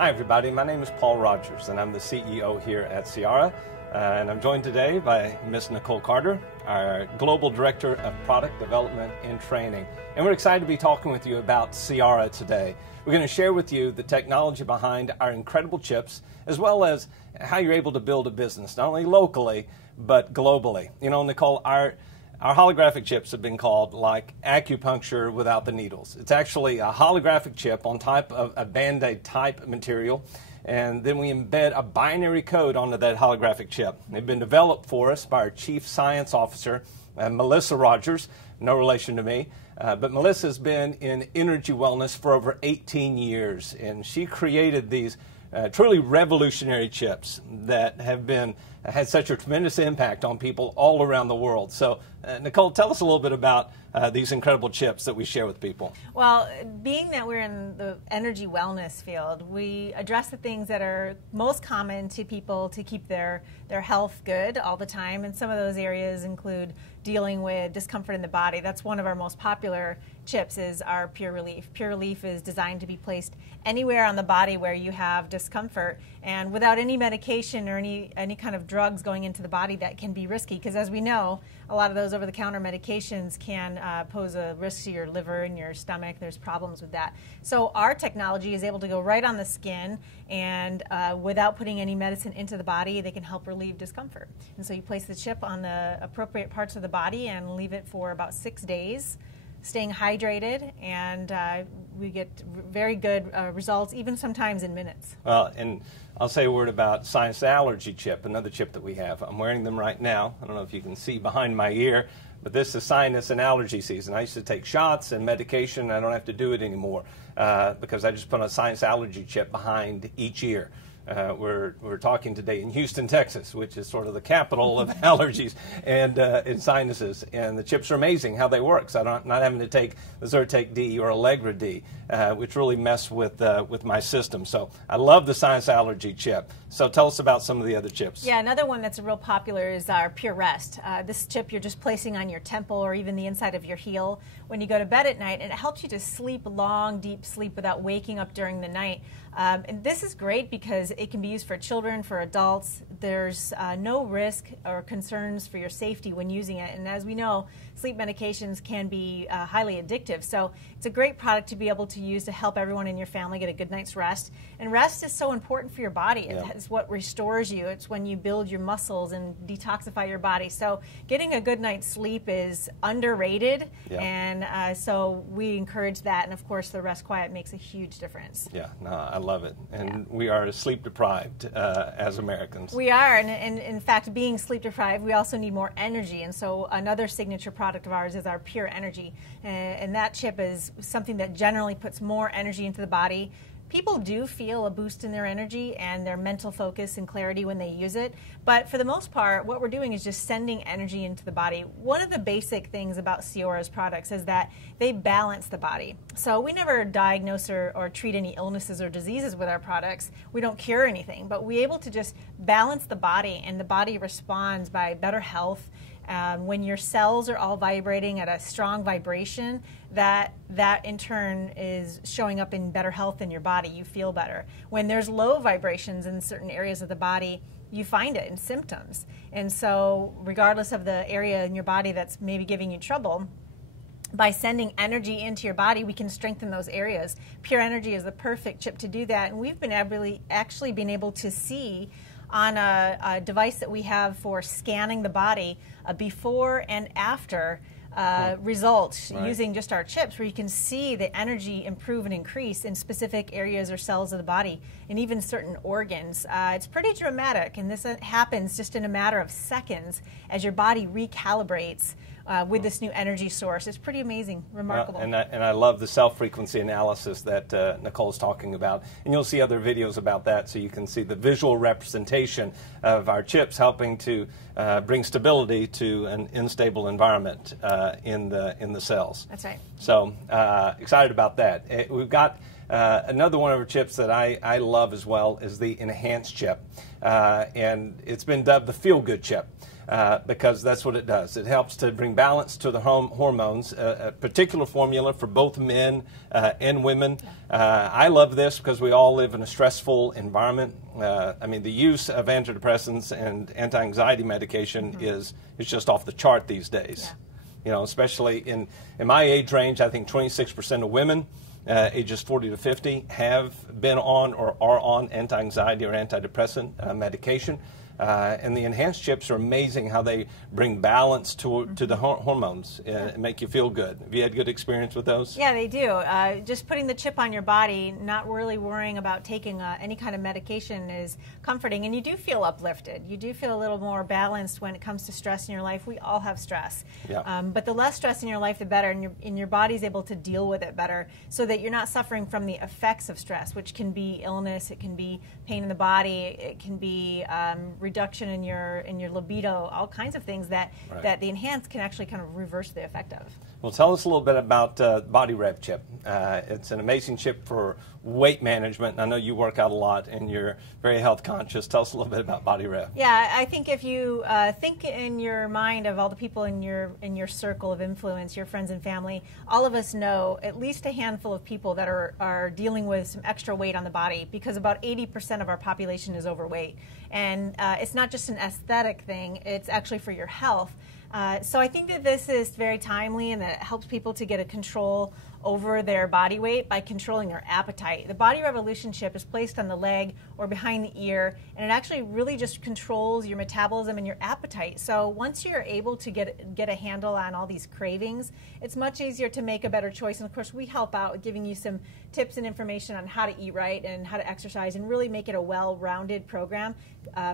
Hi everybody, my name is Paul Rogers and I'm the CEO here at CieAura, and I'm joined today by Miss Nicole Carter, our Global Director of Product Development and Training. And we're excited to be talking with you about CieAura today. We're going to share with you the technology behind our incredible chips, as well as how you're able to build a business, not only locally, but globally. You know, Nicole, our holographic chips have been called like acupuncture without the needles. It's actually a holographic chip on top of a Band-Aid type material, and then we embed a binary code onto that holographic chip. They've been developed for us by our Chief Science Officer, Melissa Rogers, no relation to me, but Melissa's been in energy wellness for over 18 years, and she created these truly revolutionary chips that have had such a tremendous impact on people all around the world. So, Nicole, tell us a little bit about these incredible chips that we share with people. Well, being that we're in the energy wellness field, we address the things that are most common to people to keep their health good all the time, and some of those areas include dealing with discomfort in the body. That's one of our most popular chips, is our Pure Relief. Pure Relief is designed to be placed anywhere on the body where you have discomfort, and without any medication or any kind of drugs going into the body that can be risky, because as we know, a lot of those over-the-counter medications can pose a risk to your liver and your stomach. There's problems with that. So our technology is able to go right on the skin, and without putting any medicine into the body, they can help relieve discomfort. And so you place the chip on the appropriate parts of the body and leave it for about 6 days, staying hydrated, and we get very good results, even sometimes in minutes. Well, and I'll say a word about Science Allergy chip, another chip that we have. I'm wearing them right now. I don't know if you can see behind my ear, but this is sinus and allergy season. I used to take shots and medication. I don't have to do it anymore because I just put a Science Allergy chip behind each ear. We're talking today in Houston, Texas, which is sort of the capital of allergies and sinuses. And the chips are amazing how they work. So I'm not having to take the Zyrtec D or Allegra D, which really mess with my system. So I love the Science Allergy chip. So tell us about some of the other chips. Yeah, another one that's real popular is our Pure Rest. This chip you're just placing on your temple or even the inside of your heel when you go to bed at night, and it helps you to sleep long, deep sleep without waking up during the night. And this is great because it can be used for children, for adults. There's no risk or concerns for your safety when using it. And as we know, sleep medications can be highly addictive. So it's a great product to be able to use to help everyone in your family get a good night's rest. And rest is so important for your body. Yeah. It's what restores you. It's when you build your muscles and detoxify your body. So getting a good night's sleep is underrated. Yeah. And so we encourage that. And of course, the Rest Quiet makes a huge difference. Yeah, no, I love it. And we are sleep deprived as Americans. We are, and in fact, being sleep deprived, we also need more energy. And so another signature product of ours is our Pure Energy. And that chip is something that generally puts more energy into the body. People do feel a boost in their energy and their mental focus and clarity when they use it. But for the most part, what we're doing is just sending energy into the body. One of the basic things about CieAura's products is that they balance the body. So we never diagnose or treat any illnesses or diseases with our products. We don't cure anything, but we're able to just balance the body, and the body responds by better health. When your cells are all vibrating at a strong vibration, that in turn is showing up in better health in your body. You feel better. When there's low vibrations in certain areas of the body, you find it in symptoms. And so regardless of the area in your body that's maybe giving you trouble, by sending energy into your body, we can strengthen those areas. Pure Energy is the perfect chip to do that, and we've been actually been able to see on a device that we have for scanning the body before and after results using just our chips, where you can see the energy improve and increase in specific areas or cells of the body and even certain organs. It's pretty dramatic, and this happens just in a matter of seconds as your body recalibrates with this new energy source. It's pretty amazing, remarkable. And I love the self-frequency analysis that Nicole's talking about. And you'll see other videos about that, so you can see the visual representation of our chips helping to bring stability to an unstable environment in the cells. That's right. So excited about that. We've got another one of our chips that I love as well is the Enhanced chip. And it's been dubbed the feel-good chip. because that's what it does. It helps to bring balance to the hormones, a particular formula for both men and women. I love this because we all live in a stressful environment. I mean, the use of antidepressants and anti-anxiety medication is just off the chart these days. Yeah. You know, especially in my age range, I think 26% of women ages 40 to 50 have been on or are on anti-anxiety or antidepressant medication. And the enhanced chips are amazing how they bring balance to the hormones and make you feel good. Have you had good experience with those? Yeah, they do. Just putting the chip on your body, not really worrying about taking any kind of medication is comforting. And you do feel uplifted. You do feel a little more balanced when it comes to stress in your life. We all have stress. Yeah. But the less stress in your life, the better. And your body's able to deal with it better so that you're not suffering from the effects of stress, which can be illness, it can be pain in the body, it can be reduction in your libido, all kinds of things that the enhanced can actually kind of reverse the effect of. Well, tell us a little bit about Body Rev chip. It's an amazing chip for weight management. I know you work out a lot and you're very health conscious. Tell us a little bit about Body Rev. Yeah, I think if you think in your mind of all the people in your circle of influence, your friends and family, all of us know at least a handful of people that are dealing with some extra weight on the body, because about 80% of our population is overweight. And it's not just an aesthetic thing, it's actually for your health. So I think that this is very timely and that it helps people to get a control over their body weight by controlling their appetite. The Body Revolution chip is placed on the leg or behind the ear, and it actually really just controls your metabolism and your appetite. So once you're able to get a handle on all these cravings, it's much easier to make a better choice. And of course, we help out with giving you some tips and information on how to eat right and how to exercise and really make it a well-rounded program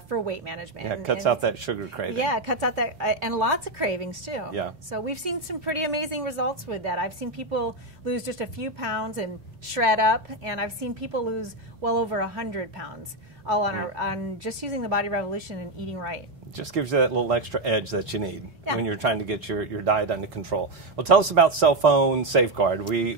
for weight management. Yeah, it cuts out that sugar craving. Yeah, it cuts out that, and lots of cravings too. Yeah. So we've seen some pretty amazing results with that. I've seen people lose just a few pounds and shred up, and I've seen people lose well over 100 pounds, all on just using the Body Revolution and eating right. It just gives you that little extra edge that you need when you're trying to get your diet under control. Well, tell us about cell phone safeguard. We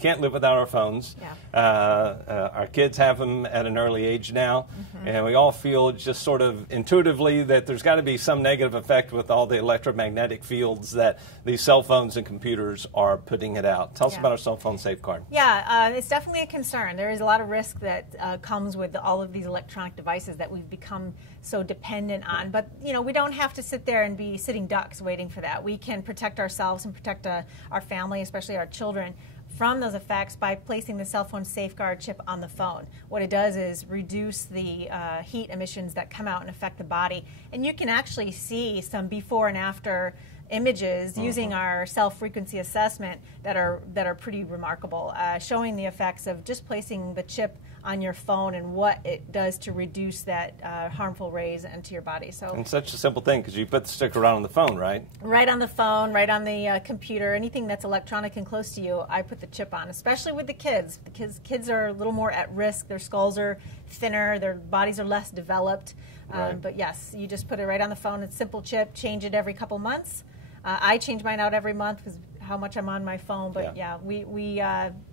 can't live without our phones. Yeah. Our kids have them at an early age now, and we all feel just sort of intuitively that there's got to be some negative effect with all the electromagnetic fields that these cell phones and computers are putting it out. Tell us about our cell phone safeguard. Yeah, it's definitely a concern. There is a lot of risk that comes with all of these electronic devices that we've become so dependent on. But, you know, we don't have to sit there and be sitting ducks waiting for that. We can protect ourselves and protect our family, especially our children, from those effects by placing the cell phone safeguard chip on the phone. What it does is reduce the heat emissions that come out and affect the body. And you can actually see some before and after images using our cell frequency assessment that are pretty remarkable, showing the effects of just placing the chip on your phone and what it does to reduce that harmful rays into your body. So it's such a simple thing because you put the sticker right on the phone, right? Right on the phone, right on the computer, anything that's electronic and close to you, I put the chip on, especially with the kids. Because kids are a little more at risk. Their skulls are thinner, their bodies are less developed. But yes, you just put it right on the phone. It's a simple chip, change it every couple months. I change mine out every month because how much I'm on my phone, but yeah, we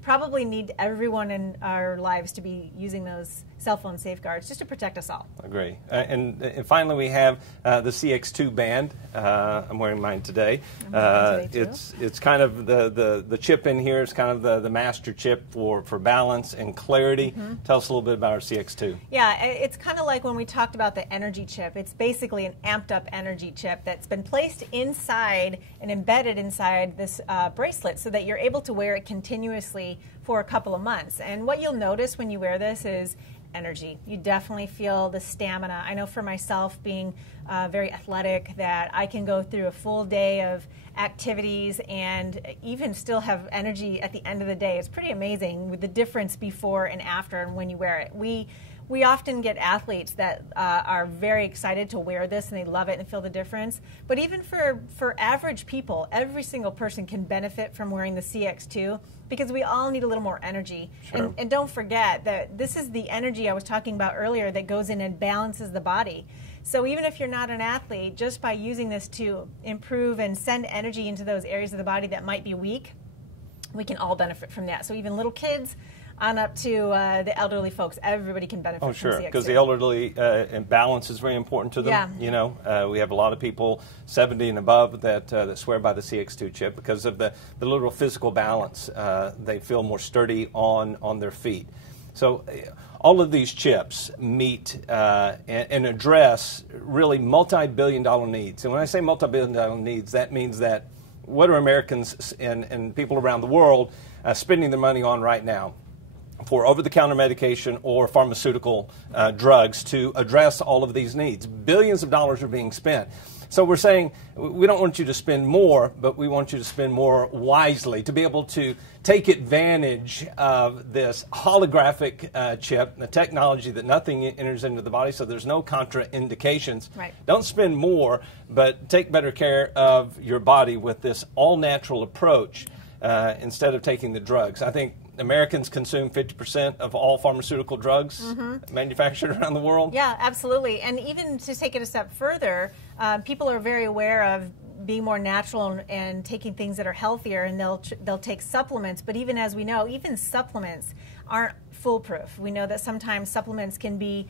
probably need everyone in our lives to be using those cell phone safeguards just to protect us all. I agree. And finally, we have the CX2 Band. I'm wearing mine today. It's kind of the chip in here is kind of the master chip for balance and clarity. Tell us a little bit about our CX2. Yeah, it's kind of like when we talked about the energy chip. It's basically an amped up energy chip that's been placed inside and embedded inside this bracelet so that you're able to wear it continuously for a couple of months. And what you'll notice when you wear this is energy. You definitely feel the stamina. I know for myself, being very athletic, that I can go through a full day of activities and even still have energy at the end of the day. It's pretty amazing with the difference before and after and when you wear it. We often get athletes that are very excited to wear this and they love it and feel the difference. But even for average people, every single person can benefit from wearing the CX2 because we all need a little more energy. Sure. And don't forget that this is the energy I was talking about earlier that goes in and balances the body. So even if you're not an athlete, just by using this to improve and send energy into those areas of the body that might be weak, we can all benefit from that. So even little kids, on up to the elderly folks. Everybody can benefit from sure, CX2. because the elderly balance is very important to them. Yeah. You know, we have a lot of people 70 and above that swear by the CX2 chip because of the literal physical balance. They feel more sturdy on their feet. So all of these chips meet and address really multi-billion-dollar needs. And when I say multi-billion-dollar needs, that means that what are Americans and people around the world spending their money on right now for over-the-counter medication or pharmaceutical drugs to address all of these needs? Billions of dollars are being spent. So we're saying we don't want you to spend more, but we want you to spend more wisely to be able to take advantage of this holographic chip, the technology that nothing enters into the body, so there's no contraindications. Right. Don't spend more, but take better care of your body with this all-natural approach instead of taking the drugs. I think Americans consume 50% of all pharmaceutical drugs manufactured around the world. Yeah, absolutely. And even to take it a step further, people are very aware of being more natural and taking things that are healthier, and they'll take supplements. But even as we know, even supplements aren't foolproof. We know that sometimes supplements can be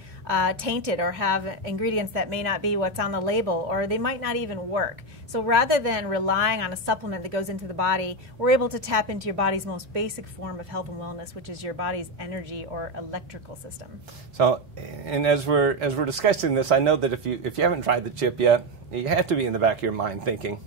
tainted or have ingredients that may not be what's on the label, or they might not even work. So rather than relying on a supplement that goes into the body, we're able to tap into your body's most basic form of health and wellness, which is your body's energy or electrical system. So, and as we're discussing this, I know that if you haven't tried the chip yet, you have to be in the back of your mind thinking,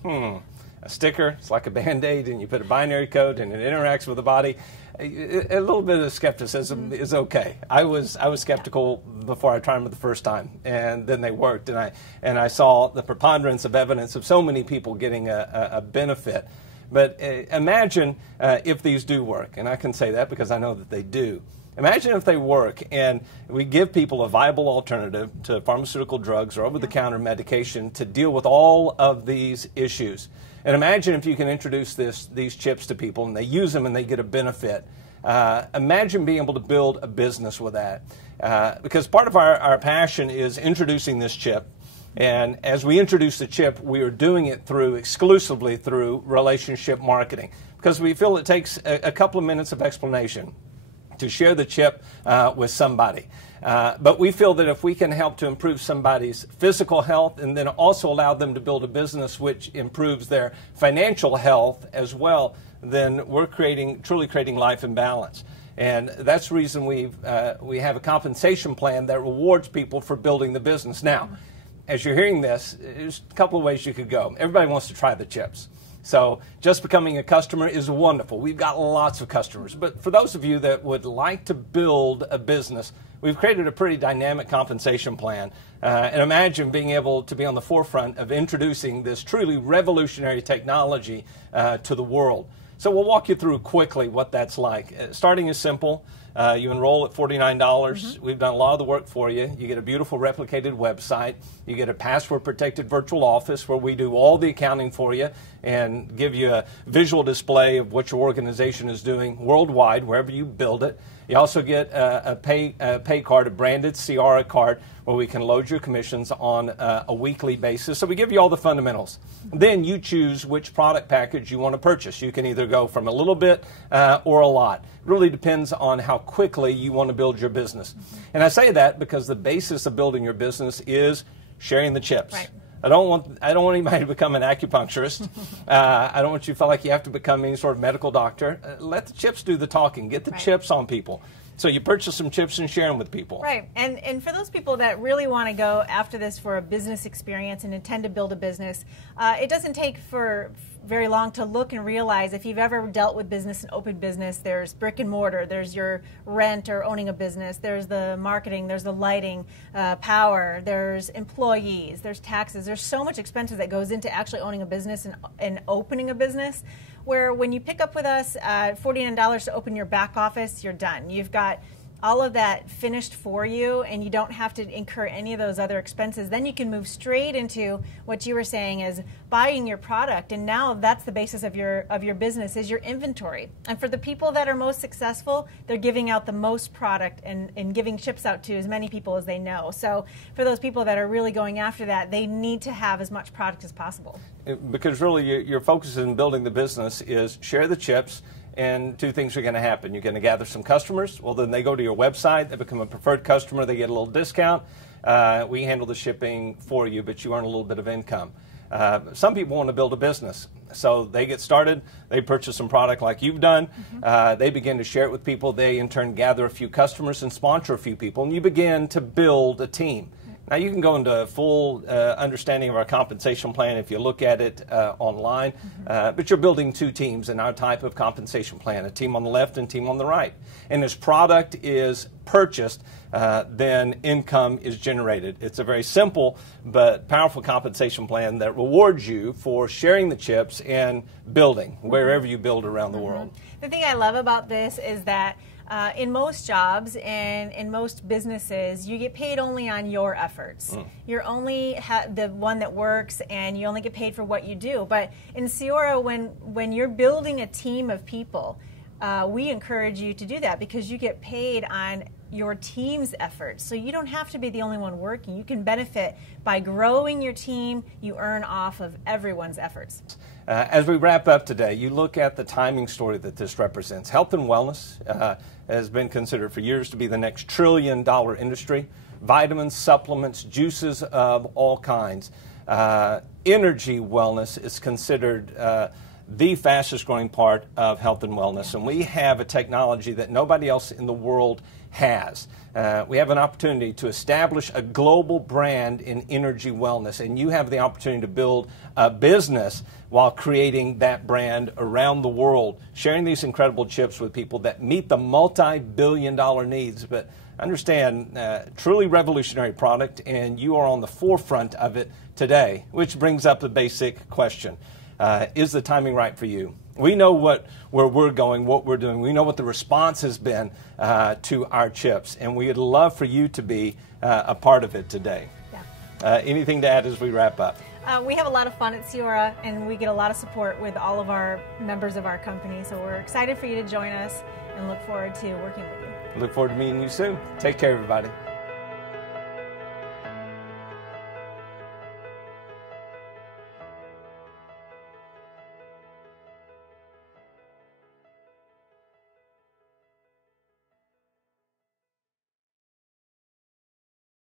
a sticker, it's like a Band-Aid, and you put a binary code and it interacts with the body. A little bit of skepticism is okay. I was skeptical before I tried them the first time, and then they worked, and I saw the preponderance of evidence of so many people getting a benefit. But imagine if these do work, and I can say that because I know that they do. Imagine if they work and we give people a viable alternative to pharmaceutical drugs or over-the-counter medication to deal with all of these issues. And imagine if you can introduce these chips to people and they use them and they get a benefit. Imagine being able to build a business with that. Because part of our passion is introducing this chip. And as we introduce the chip, we are doing it exclusively through relationship marketing. Because we feel it takes a couple of minutes of explanation to share the chip with somebody. But we feel that if we can help to improve somebody's physical health and then also allow them to build a business which improves their financial health as well, then we're truly creating life in balance. And that's the reason we have a compensation plan that rewards people for building the business. Now, as you're hearing this, there's a couple of ways you could go. Everybody wants to try the chips. So just becoming a customer is wonderful. We've got lots of customers. But for those of you that would like to build a business, we've created a pretty dynamic compensation plan. And imagine being able to be on the forefront of introducing this truly revolutionary technology to the world. So we'll walk you through quickly what that's like. Starting is simple. You enroll at $49. We've done a lot of the work for you. You get a beautiful replicated website. You get a password-protected virtual office where we do all the accounting for you and give you a visual display of what your organization is doing worldwide, wherever you build it. You also get a pay card, a branded CieAura card, where we can load your commissions on a weekly basis. So we give you all the fundamentals. Then you choose which product package you want to purchase. You can either go from a little bit or a lot. It really depends on how quickly you want to build your business. And I say that because the basis of building your business is sharing the chips. Right. I don't want anybody to become an acupuncturist. I don't want you to feel like you have to become any sort of medical doctor. Let the chips do the talking. Get the chips on people. So you purchase some chips and share them with people. Right. And for those people that really want to go after this for a business experience and intend to build a business, it doesn't take for very long to look and realize if you've ever dealt with business and open business, there's brick and mortar, there's your rent or owning a business, there's the marketing, there's the lighting, power, there's employees, there's taxes. There's so much expenses that goes into actually owning a business and opening a business, where when you pick up with us at $49 to open your back office, you're done. You've got all of that finished for you, and you don't have to incur any of those other expenses. Then you can move straight into what you were saying is buying your product, and now that's the basis of your business is your inventory. And for the people that are most successful, they're giving out the most product and giving chips out to as many people as they know. So for those people that are really going after that, they need to have as much product as possible. Because really your focus in building the business is share the chips and two things are going to happen. You're going to gather some customers. Well, then they go to your website. They become a preferred customer. They get a little discount. We handle the shipping for you, but you earn a little bit of income. Some people want to build a business. So they get started, they purchase some product like you've done, they begin to share it with people, they in turn gather a few customers and sponsor a few people, and you begin to build a team. Now you can go into full understanding of our compensation plan if you look at it online, but you're building two teams in our type of compensation plan, a team on the left and a team on the right. And as product is purchased, then income is generated. It's a very simple but powerful compensation plan that rewards you for sharing the chips and building wherever you build around the world. The thing I love about this is that in most jobs and in most businesses, you get paid only on your efforts. You're only the one that works, and you only get paid for what you do. But in CieAura, when you're building a team of people, we encourage you to do that because you get paid on your team's efforts. So you don't have to be the only one working. You can benefit by growing your team. You earn off of everyone's efforts. As we wrap up today, you look at the timing story that this represents. Health and wellness has been considered for years to be the next trillion-dollar industry. Vitamins, supplements, juices of all kinds. Energy wellness is considered the fastest growing part of health and wellness, and we have a technology that nobody else in the world has. We have an opportunity to establish a global brand in energy wellness, and you have the opportunity to build a business while creating that brand around the world, sharing these incredible chips with people that meet the multi-billion-dollar needs. But understand, truly revolutionary product, and you are on the forefront of it today, which brings up the basic question. Is the timing right for you? We know where we're going, what we're doing. We know what the response has been to our chips, and we would love for you to be a part of it today. Yeah. Anything to add as we wrap up? We have a lot of fun at CieAura, and we get a lot of support with all of our members of our company. So we're excited for you to join us and look forward to working with you. Look forward to meeting you soon. Take care, everybody.